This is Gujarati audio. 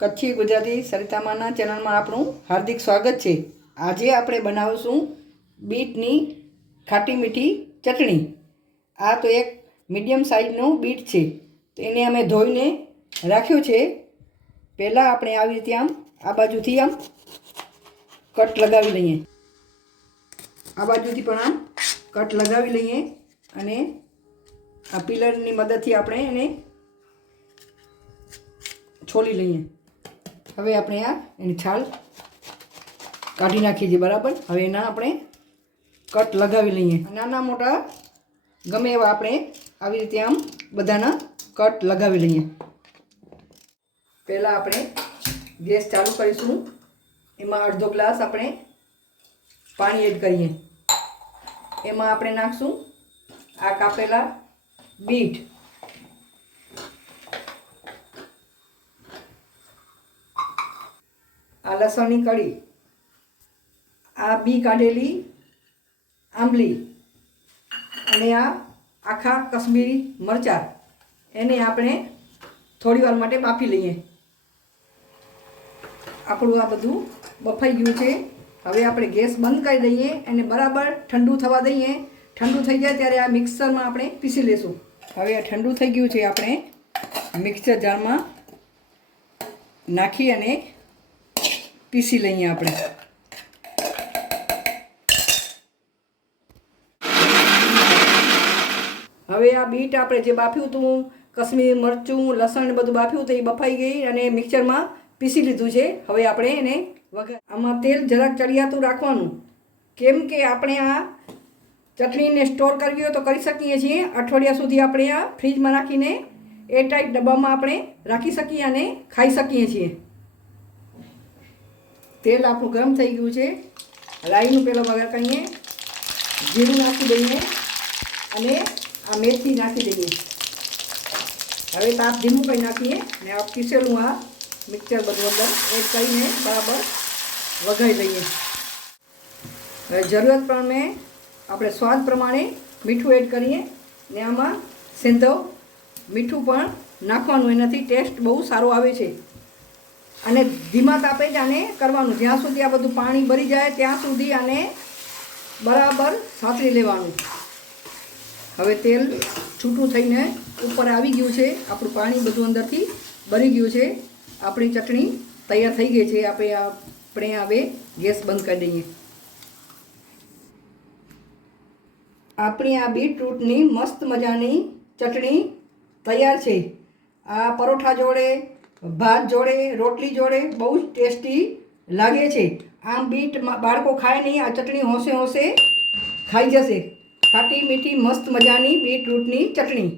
કચ્છી ગુજરાતી સરિતામાના ચેનલમાં આપણું હાર્દિક સ્વાગત છે। આજે આપણે બનાવીશું બીટની ખાટી મીઠી ચટણી। આ તો એક મીડિયમ સાઇઝનું બીટ છે, તો એને અમે ધોઈને રાખ્યું છે। પહેલાં આપણે આવી રીતે આમ આ બાજુથી આમ કટ લગાવી લઈએ, આ બાજુથી પણ આમ કટ લગાવી લઈએ અને આ પિલરની મદદથી આપણે એને છોલી લઈએ। હવે આપણે આ એની છાલ કાઢી નાખીએ છીએ બરાબર। હવે એના આપણે કટ લગાવી લઈએ, નાના મોટા ગમે એવા આપણે આવી રીતે આમ બધાના કટ લગાવી લઈએ। પહેલાં આપણે ગેસ ચાલુ કરીશું, એમાં અડધો ગ્લાસ આપણે પાણી એડ કરીએ। એમાં આપણે નાખશું આ કાપેલા બીટ, આ લસણની કળી, આ બી કાઢેલી આંબલી અને આ આખા કશ્મીરી મરચાં, એને આપણે થોડી વાર માટે બાફી લઈએ। આપણું આ બધું બફાઈ ગયું છે। હવે આપણે ગેસ બંધ કરી દઈએ, એને બરાબર ઠંડુ થવા દઈએ। ઠંડુ થઈ જાય ત્યારે આ મિક્સરમાં આપણે પીસી લઈશું। હવે આ ઠંડુ થઈ ગયું છે, આપણે મિક્સર જારમાં નાખી અને પીસી લઈએ આપણે। હવે આ બીટ આપણે જે બાફ્યું હતું, કશ્મીરી મરચું, લસણ બધું બાફ્યું હતું, એ બફાઈ ગઈ અને મિક્સરમાં પીસી લીધું છે। હવે આપણે એને આમાં તેલ જરાક ચડિયાતું રાખવાનું, કેમ કે આપણે આ ચટણીને સ્ટોર કરવી હોય તો કરી શકીએ છીએ। અઠવાડિયા સુધી આપણે આ ફ્રીજમાં રાખીને એરટાઈટ ડબ્બામાં આપણે રાખી શકીએ અને ખાઈ શકીએ છીએ। તેલ આપણું ગરમ થઈ ગયું છે, રાઈનું પહેલાં વઘાર કરીએ, જીરું નાખી દઈએ અને આ મેથી નાખી દઈએ। હવે તાપ ધીમું કરી નાખીએ અને આ પીસેલું આ મિક્સર બધું અંદર એડ કરીને બરાબર વઘારી લઈએ। હવે જરૂરત પ્રમાણે આપણે સ્વાદ પ્રમાણે મીઠું એડ કરીએ ને આમાં સેંધવ મીઠું પણ નાખવાનું, એનાથી ટેસ્ટ બહુ સારો આવે છે। અને ધીમા તાપે જ આને કરવાનું, જ્યાં સુધી આ બધું પાણી ભરી જાય ત્યાં સુધી આને બરાબર સાંતળી લેવાનું। હવે તેલ છૂટું થઈને ઉપર આવી ગયું છે, આપણું પાણી બધું અંદરથી ભરી ગયું છે, આપણી ચટણી તૈયાર થઈ ગઈ છે। આપણે હવે ગેસ બંધ કરી દઈએ। આપણી આ બીટરૂટની મસ્ત મજાની ચટણી તૈયાર છે। આ પરોઠા જોડે, ભાત જોડે, રોટલી જોડે બહુ જ ટેસ્ટી લાગે છે। આમ બીટ બાળકો ખાય નહીં, આ ચટણી હોંશે હોંશે ખાઈ જશે। ખાટી મીઠી મસ્ત મજાની બીટરૂટની ચટણી।